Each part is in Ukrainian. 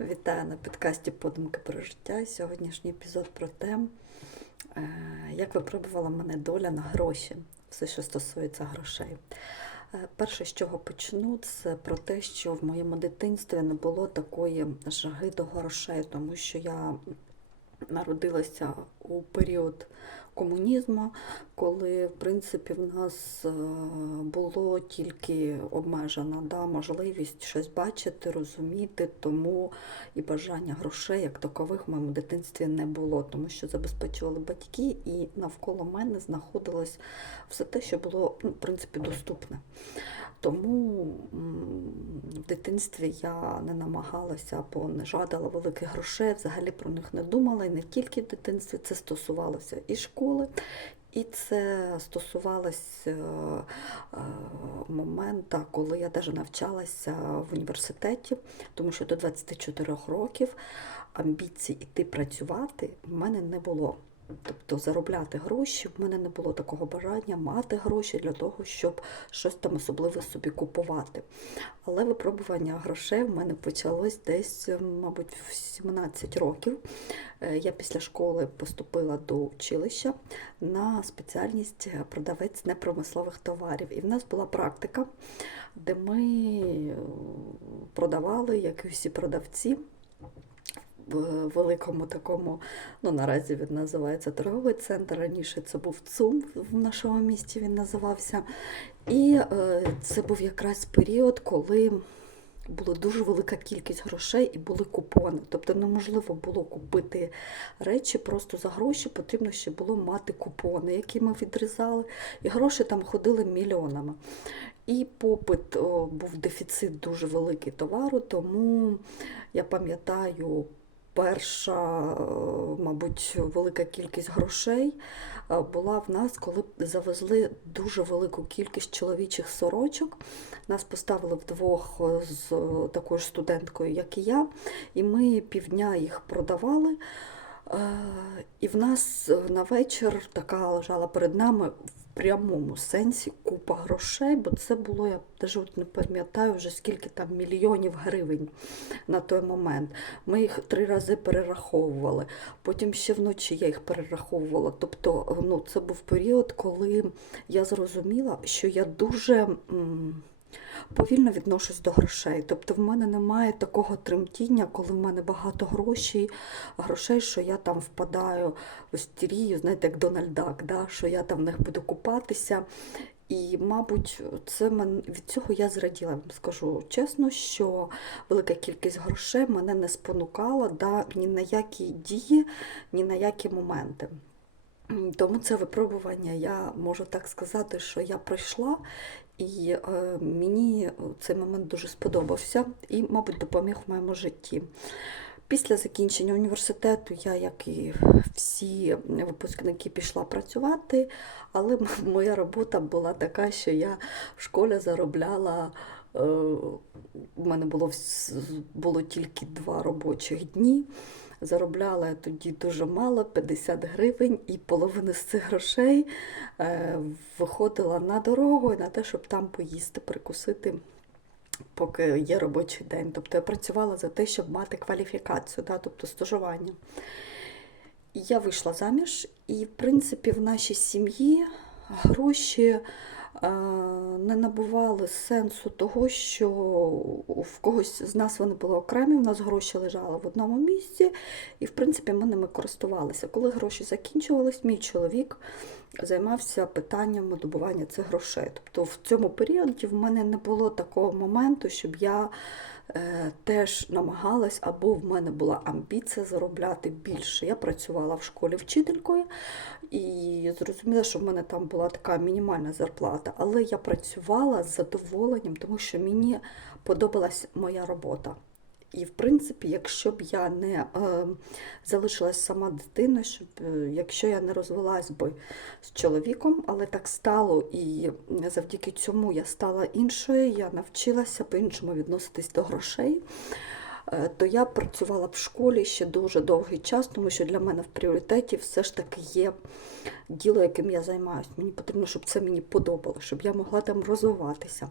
Вітаю на підкасті Подумки про життя. Сьогоднішній епізод про те, е, як випробувала мене доля на гроші, все, що стосується грошей. Е, Перше, з чого почну, це про те, що в моєму дитинстві не було такої жаги до грошей, тому що я народилася у період комунізму, коли в принципі в нас е, було тільки обмежена да, можливість щось бачити, розуміти, тому і бажання грошей як такових в моєму дитинстві не було, тому що забезпечували батьки, і навколо мене знаходилось все те, що було ну, в принципі доступне. Тому в дитинстві я не намагалася або не жадала великих грошей, взагалі про них не думала. І не тільки в дитинстві це стосувалося і школи, і це стосувалося е, е, моменту, коли я теж навчалася в університеті, тому що до 24 років амбіцій іти працювати в мене не було. Тобто заробляти гроші, в мене не було такого бажання мати гроші для того, щоб щось там особливе собі купувати. Але випробування грошей в мене почалось десь, мабуть, в 17 років. Е, Я після школи поступила до училища на спеціальність продавець непромислових товарів. І в нас була практика, де ми е, продавали, як і всі продавці, великому такому, ну наразі він називається торговий центр. Раніше це був ЦУМ в нашому місті, він називався. І е, це був якраз період, коли була дуже велика кількість грошей і були купони. Тобто неможливо було купити речі просто за гроші, потрібно ще було мати купони, які ми відрізали, і гроші там ходили мільйонами. І попит о, був дефіцит дуже великий товару, тому я пам'ятаю. Перша, е, мабуть, велика кількість грошей е, була в нас, коли завезли дуже велику кількість чоловічих сорочок. Нас поставили вдвох з такою ж студенткою, як і я, і ми півдня їх продавали. Е, І в нас на вечір така лежала перед нами прямому сенсі купа грошей, бо це було, я навіть не пам'ятаю вже скільки там мільйонів гривень на той момент. Ми їх три рази перераховували. Потім ще вночі я їх перераховувала. Тобто, ну, це був період, коли я зрозуміла, що я дуже. м, Повільно відношусь до грошей. Тобто в мене немає такого тремтіння, коли в мене багато грошей, грошей, що я там впадаю в істерію, знаєте, як Дональд Дак, да? що я там в них буду купатися. І, мабуть, це мен... від цього я зраділа. Скажу чесно, що велика кількість грошей мене не спонукала да, ні на які дії, ні на які моменти. Тому це випробування, я можу так сказати, що я пройшла, і е, мені цей момент дуже сподобався і, мабуть, допоміг в моєму житті. Після закінчення університету я, як і всі випускники, пішла працювати, але моя робота була така, що я в школі заробляла. е, У мене було, було тільки два робочих дні. Заробляла тоді дуже мало, 50 гривень, і половина з цих грошей е, виходила на дорогу на те, щоб там поїсти, прикусити, поки є робочий день. Тобто я працювала за те, щоб мати кваліфікацію, да, тобто стажування. Я вийшла заміж, і, в принципі, в нашій сім'ї гроші не набували сенсу того, що в когось з нас вони були окремі, в нас гроші лежали в одному місці, і, в принципі, ми ними користувалися. Коли гроші закінчувались, мій чоловік займався питанням добування цих грошей. Тобто в цьому періоді в мене не було такого моменту, щоб я теж намагалась, або в мене була амбіція заробляти більше. Я працювала в школі вчителькою і зрозуміла, що в мене там була така мінімальна зарплата, але я працювала з задоволенням, тому що мені подобалась моя робота. І, в принципі, якщо б я не е, залишилась сама дитина, щоб, е, якщо я не розвелась би з чоловіком, але так стало, і завдяки цьому я стала іншою, я навчилася по-іншому відноситись до грошей. Е, то я працювала в школі ще дуже довгий час, тому що для мене в пріоритеті все ж таки є діло, яким я займаюся. Мені потрібно, щоб це мені подобало, щоб я могла там розвиватися.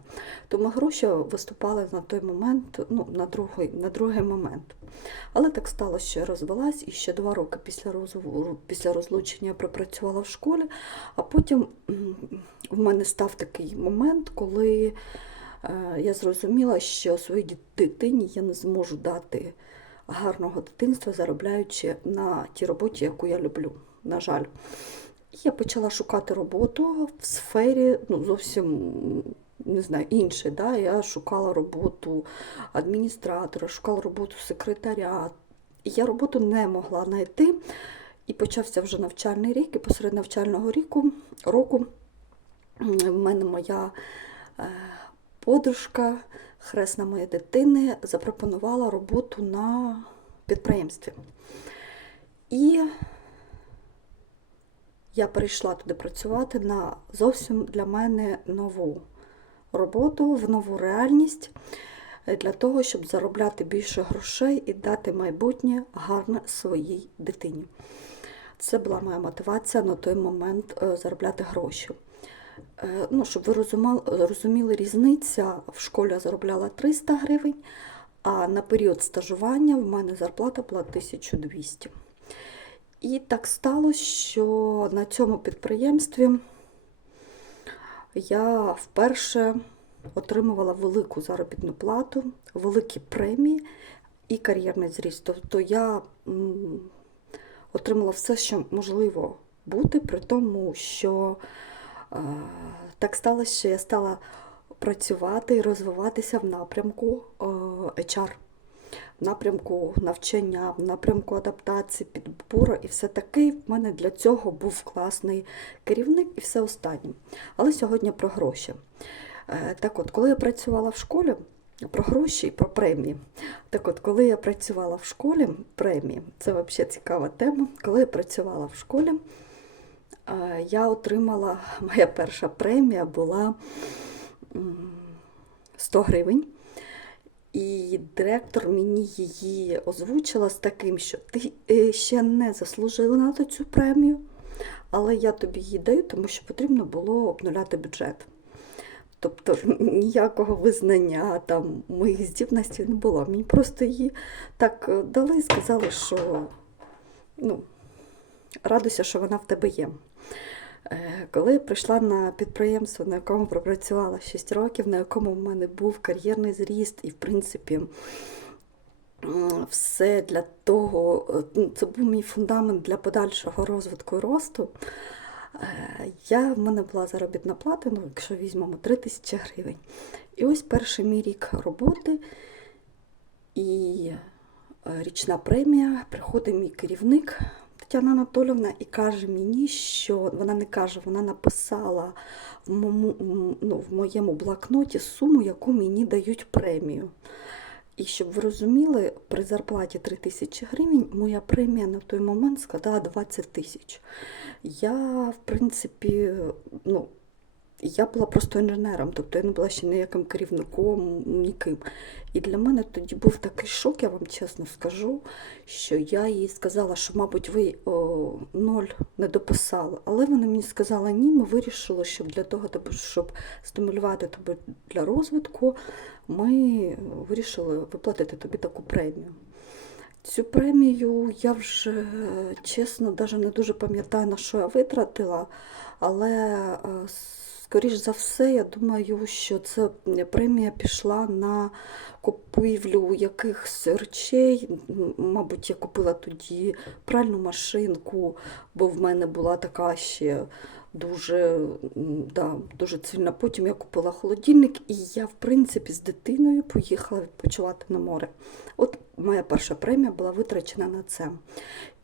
Тому гроші виступали на той момент, ну, на другий, на другий момент. Але так сталося, що я розвелась, і ще два роки після розв- після розлучення я пропрацювала в школі, а потім в мене став такий момент, коли я зрозуміла, що своїй дитині я не зможу дати гарного дитинства, заробляючи на тій роботі, яку я люблю. На жаль. Я почала шукати роботу в сфері ну, зовсім не знаю, інше. Да? Я шукала роботу адміністратора, шукала роботу секретаря. Я роботу не могла знайти. І почався вже навчальний рік, і посеред навчального ріку, року в мене моя е, подружка, хресна моєї дитини, запропонувала роботу на підприємстві. І я перейшла туди працювати на зовсім для мене нову роботу, в нову реальність е, для того, щоб заробляти більше грошей і дати майбутнє гарне своїй дитині. Це була моя мотивація на той момент е, заробляти гроші. Е, Ну, щоб ви розуміли, різниця в школі заробляла 300 гривень, а на період стажування в мене зарплата була 1200. І так сталося, що на цьому підприємстві я вперше отримувала велику заробітну плату, великі премії і кар'єрний зріст. Тобто я отримала все, що можливо бути, при тому, що так сталося, що я стала працювати і розвиватися в напрямку е, HR в напрямку навчання, в напрямку адаптації, підбору і все таки в мене для цього був класний керівник і все останнє. Але сьогодні про гроші. Е, Так от, коли я працювала в школі, про гроші і про премії. Так от, коли я працювала в школі, премії, це взагалі цікава тема. Коли я працювала в школі, я отримала, моя перша премія була 100 гривень. І директор мені її озвучила з таким, що ти е, ще не заслужила на цю премію, але я тобі її даю, тому що потрібно було обнуляти бюджет. Тобто ніякого визнання там моїх здібностей не було. Мені просто її так е, дали і сказали, що ну, радуйся, що вона в тебе є. Е, Коли прийшла на підприємство, на якому пропрацювала 6 років, на якому в мене був кар'єрний зріст, і, в принципі, все для того, е, ну, це був мій фундамент для подальшого розвитку і росту. Е, Я, в мене була заробітна плата, ну, якщо візьмемо 3 тисячі гривень. І ось перший мій рік роботи і річна премія, приходить мій керівник Тетяна Анатолівна і каже мені, що вона не каже, вона написала в моєму, ну, в моєму блокноті суму, яку мені дають премію. І щоб ви розуміли, при зарплаті 3 тисячі гривень моя премія на той момент складала 20 тисяч. Я, в принципі, ну, я була просто інженером, тобто я не була ще ніяким керівником, ніким. І для мене тоді був такий шок, я вам чесно скажу, що я їй сказала, що, мабуть, ви о, ноль не дописали. Але вона мені сказала, ні, ми вирішили, щоб для того, щоб стимулювати тебе для розвитку, ми вирішили виплатити тобі таку премію. Цю премію я вже чесно навіть не дуже пам'ятаю, на що я витратила, але е, скоріш за все, я думаю, що ця премія пішла на купівлю якихось речей. Мабуть, я купила тоді пральну машинку, бо в мене була така ще дуже, да, дуже цільна. Потім я купила холодильник, і я, в принципі, з дитиною поїхала відпочивати на море. От моя перша премія була витрачена на це.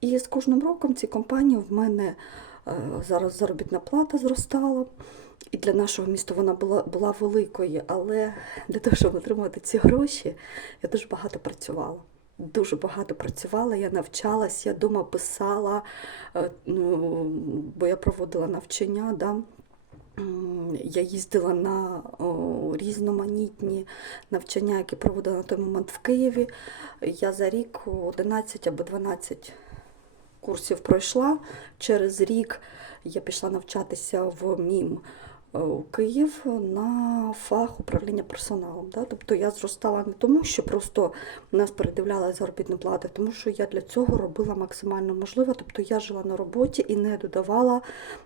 І з кожним роком ці компанії в мене е, зараз заробітна плата зростала. І для нашого міста вона була, була великою, але для того, щоб отримати ці гроші, я дуже багато працювала. Дуже багато працювала, я навчалась, я дома писала, е, ну, бо я проводила навчання. Да? Я їздила на різноманітні навчання, які проводила на той момент в Києві. Я за рік 11 або 12 курсів пройшла. Через рік я пішла навчатися в МІМ Київ на фах управління персоналом. Да? Тобто я зростала не тому, що просто нас передивляла заробітну плату, тому що я для цього робила максимально можливе. Тобто я жила на роботі і не додавала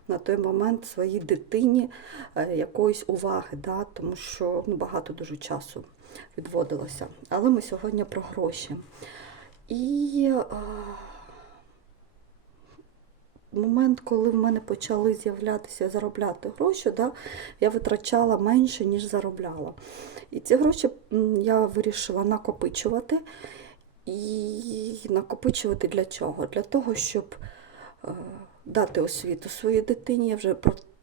на той момент своїй дитині е, якоїсь уваги, да? тому що ну, багато дуже часу відводилося. Але ми сьогодні про гроші. І е, момент, коли в мене почали з'являтися заробляти гроші, да, я витрачала менше, ніж заробляла. І ці гроші я вирішила накопичувати. І накопичувати для чого? Для того, щоб е, дати освіту своїй дитині. Я вже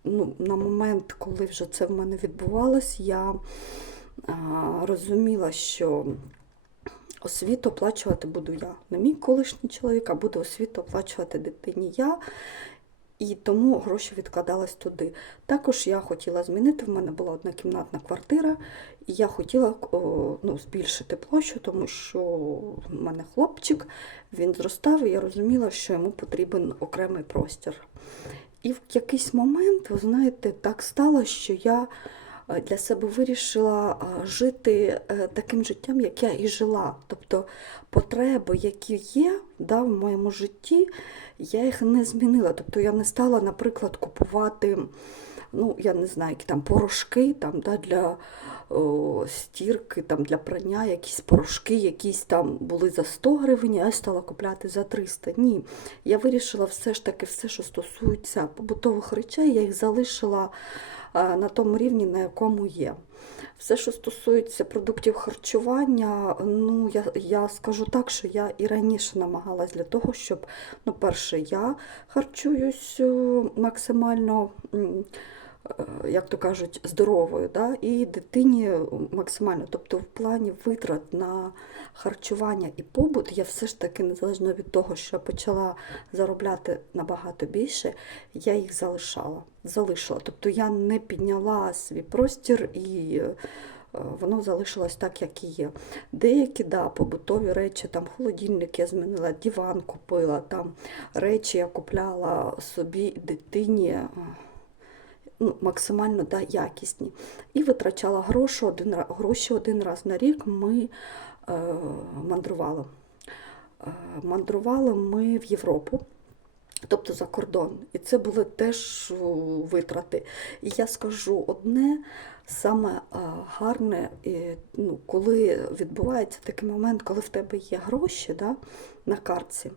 ну, на момент, коли вже це в мене відбувалось, я розуміла, що освіту оплачувати буду я. Не мій колишній чоловік, а буду освіту оплачувати дитині я. І тому гроші відкладались туди. Також я хотіла змінити, в мене була однокімнатна квартира, і я хотіла ну, збільшити площу, тому що в мене хлопчик, він зростав, і я розуміла, що йому потрібен окремий простір. І в якийсь момент, ви знаєте, так стало, що я е, для себе вирішила е, жити е, таким життям, як я і жила. Тобто потреби, які є да, в моєму житті, я їх не змінила. Тобто я не стала, наприклад, купувати, ну, я не знаю, які там порошки там, да, для о, стірки, там, для прання, якісь порошки, якісь там були за 100 гривень, а я стала купляти за 300. Ні. Я вирішила все ж таки, все, що стосується побутових речей, я їх залишила на тому рівні, на якому є. Все, що стосується продуктів харчування, ну я, я скажу так, що я і раніше намагалась для того, щоб, ну, перше, я харчуюсь е, максимально, як то кажуть, здоровою, да? і дитині максимально. Тобто, в плані витрат на харчування і побут, я все ж таки, незалежно від того, що я почала заробляти набагато більше, я їх залишала. залишила. Тобто я не підняла свій простір і. е, Воно залишилось так, як і є. Деякі, да, побутові речі, там холодильник я змінила, диван купила, там речі я купляла собі дитині е, ну, максимально да, якісні. І витрачала гроші один, ра- гроші один раз на рік ми е, мандрували. Е, мандрували ми в Європу. Тобто за кордон. І це були теж витрати. І я скажу одне саме гарне, е, ну, коли відбувається такий момент, коли в тебе є гроші да, на картці,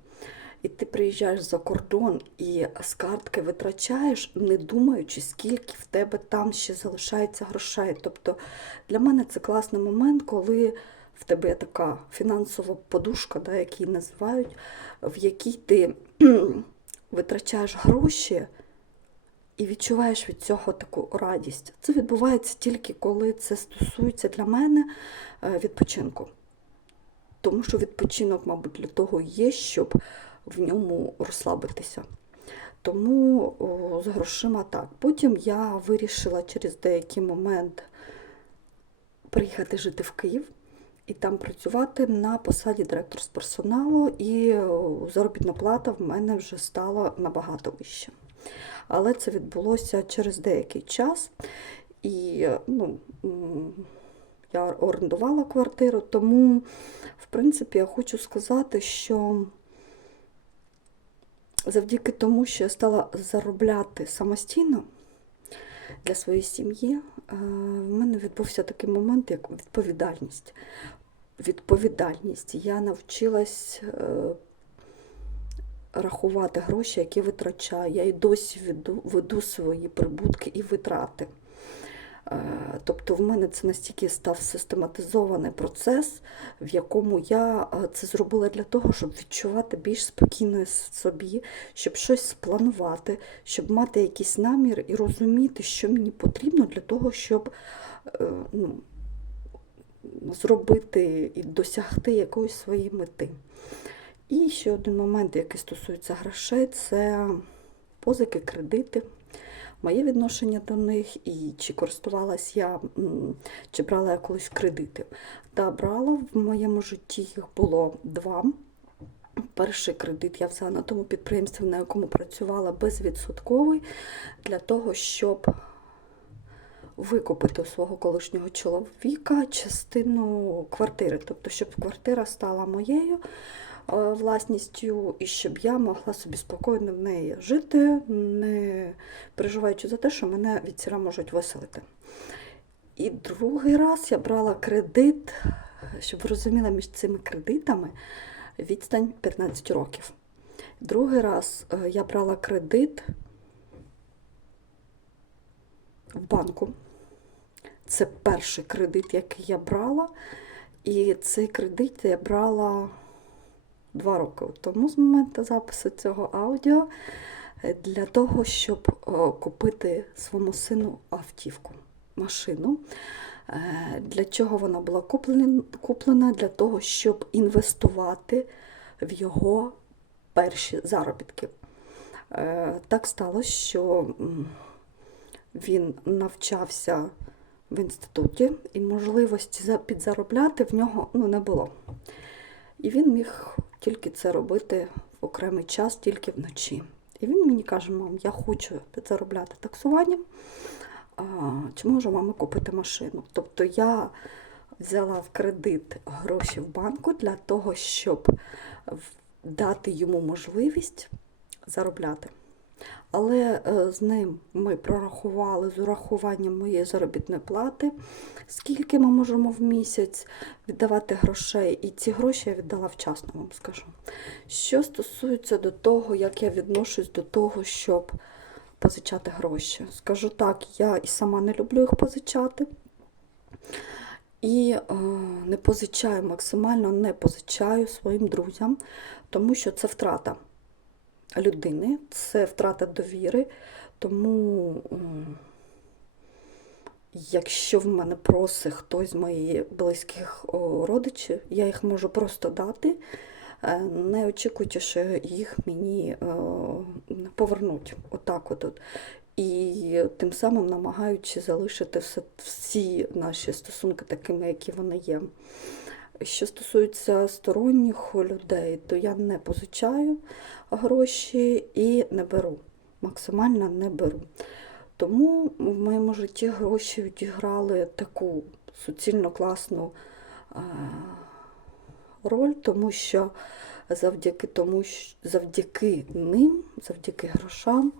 і ти приїжджаєш за кордон і з картки витрачаєш, не думаючи, скільки в тебе там ще залишається грошей. Тобто для мене це класний момент, коли в тебе є така фінансова подушка, да, як її називають, в якій ти витрачаєш гроші і відчуваєш від цього таку радість. Це відбувається тільки коли це стосується для мене е, відпочинку. Тому що відпочинок, мабуть, для того є, щоб в ньому розслабитися. Тому о, з грошима так. Потім я вирішила через деякий момент приїхати жити в Київ і там працювати на посаді директор з персоналу, і заробітна плата в мене вже стала набагато вища. Але це відбулося через деякий час. І ну, я орендувала квартиру, тому, в принципі, я хочу сказати, що завдяки тому, що я стала заробляти самостійно для своєї сім'ї, е, в мене відбувся такий момент, як відповідальність. Відповідальність. Я навчилась е, рахувати гроші, які витрачаю. Я і досі веду, веду свої прибутки і витрати. Е, Тобто в мене це настільки став систематизований процес, в якому я е, це зробила для того, щоб відчувати більш спокійно собі, щоб щось спланувати, щоб мати якийсь намір і розуміти, що мені потрібно для того, щоб е, ну, зробити і досягти якоїсь своєї мети. І ще один момент, який стосується грошей, це позики, кредити. Моє відношення до них, і чи користувалась я, чи брала я колись кредити. Та брала в моєму житті їх було два. Перший кредит я взяла на тому підприємстві, на якому працювала безвідсотковий, для того, щоб викупити у свого колишнього чоловіка частину квартири, тобто, щоб квартира стала моєю власністю, і щоб я могла собі спокійно в неї жити, не переживаючи за те, що мене від ціра можуть виселити. І другий раз я брала кредит, щоб ви розуміли, між цими кредитами відстань 15 років. Другий раз е, я брала кредит в банку. Це перший кредит, який я брала. І цей кредит я брала два роки тому з моменту запису цього аудіо е, для того, щоб е, купити своєму сину автівку, машину. Е, Для чого вона була куплена? Для того, щоб інвестувати в його перші заробітки. Так сталося, що він навчався в інституті, і можливості підзаробляти в нього ну, не було. І він міг тільки це робити в окремий час, тільки вночі. І він мені каже, мам, я хочу заробляти таксуванням, чи можу мама купити машину? Тобто я взяла в кредит гроші в банку для того, щоб дати йому можливість заробляти. Але е, з ним ми прорахували з урахуванням моєї заробітної плати, скільки ми можемо в місяць віддавати грошей, і ці гроші я віддала вчасно, вам скажу. Що стосується до того, як я відношусь до того, щоб позичати гроші. Скажу так, я і сама не люблю їх позичати. І е, не позичаю максимально не позичаю своїм друзям, тому що це втрата людини, це втрата довіри. Тому, якщо в мене просить хтось з моїх близьких родичів, я їх можу просто дати, е, не очікуючи, що їх мені повернуть. Отак от. от. І тим самим намагаючи залишити все, всі наші стосунки такими, які вони є. Що стосується сторонніх людей, то я не позичаю гроші і не беру. Максимально не беру. Тому в моєму житті гроші відіграли таку суцільно класну а, роль, тому що завдяки тому, що завдяки ним, завдяки грошам,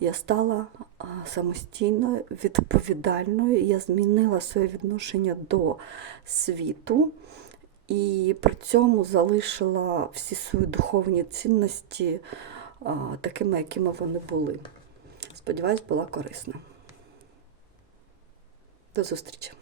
я стала а, самостійною, відповідальною. Я змінила своє відношення до світу і при цьому залишила всі свої духовні цінності такими, якими вони були. Сподіваюсь, була корисна. До зустрічі!